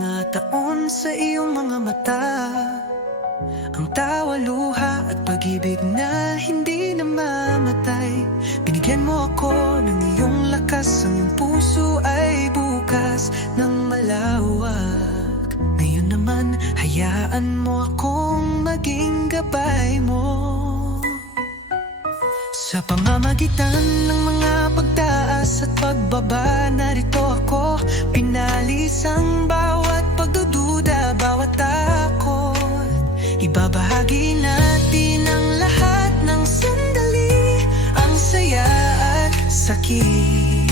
mga taon sa iyong mga mata, ang tawa, luha at pag-ibig na hindi namamatay. Binigyan mo ako ng iyong lakas, ang iyong puso ay bukas ng malawak. Ngayon naman, hayaan mo akong maging gabay mo. Sa pamamagitan ng mga pagtaas at pagbaba, narito ako, pinalis ang bawat pagdududa, bawat takot. Ibabahagi natin ang lahat ng sandali, ang saya at sakit.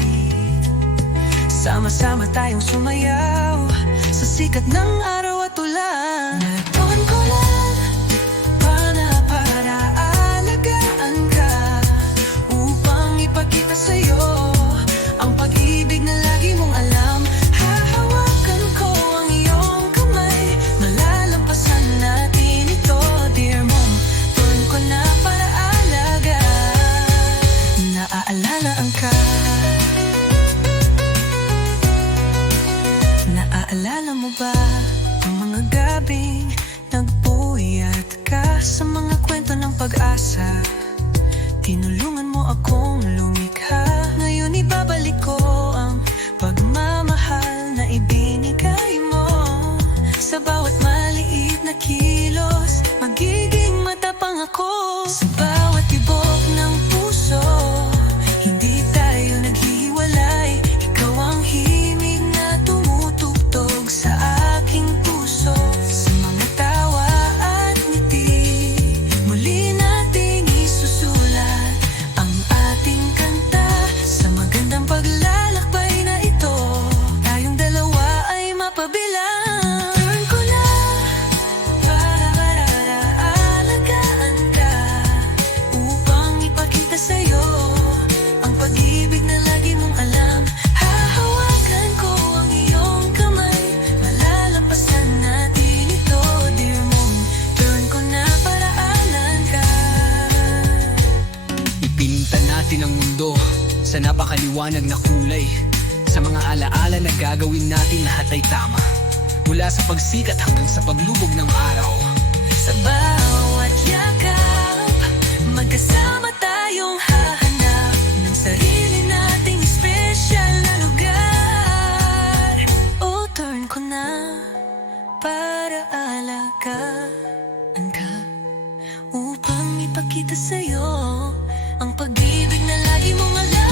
Sama-sama tayong sumayaw sa sikat ng araw at ulan. Natuon ko lang para alagaan ka, upang ipakita sa'yo ang pag-ibig na lagi mong alam. Hahawakan ko ang iyong kamay, malalampasan natin ito, dear mom. Turn ko na para alagaan, naaalala ang ka. Naaalala mo ba ang mga gabing nagpuyat ka sa mga kwento ng pag-asa? Tinulungan mo akong lumikha, ngayon ibabalik ko ang pagmamahal na ibinigay mo. Sa bawat maliit na kilos, magiging matapang ako. Sa bawat tibok ng puso, hindi tayo naghiwalay. Ikaw ang himig na tumutugtog sa aking puso. Sa mga tawa at ngiti, muli nating isusulat ang ating kanta. Sa magandang paglalakbay na ito, tayong dalawa ay mapabilang. Turn ko na para alagaan ka, upang ipakita sa'yo ang pag-ibig na lagi mong alam. Hahawakan ko ang iyong kamay, malalampasan natin ito, dear mom. Turn ko na para alang ka. Ipininta natin ang mundo sa napakaliwanag na kulay. Sa mga alaala na gagawin natin, lahat ay tama, mula sa pagsikat hanggang sa paglubog ng araw. Sa bawat yakap, magkasama tayong hahanap ng sarili nating espesyal na lugar. Oh, turn ko na para alagaan ka, upang ipakita sa'yo ang pag-ibig na lagi mong alam.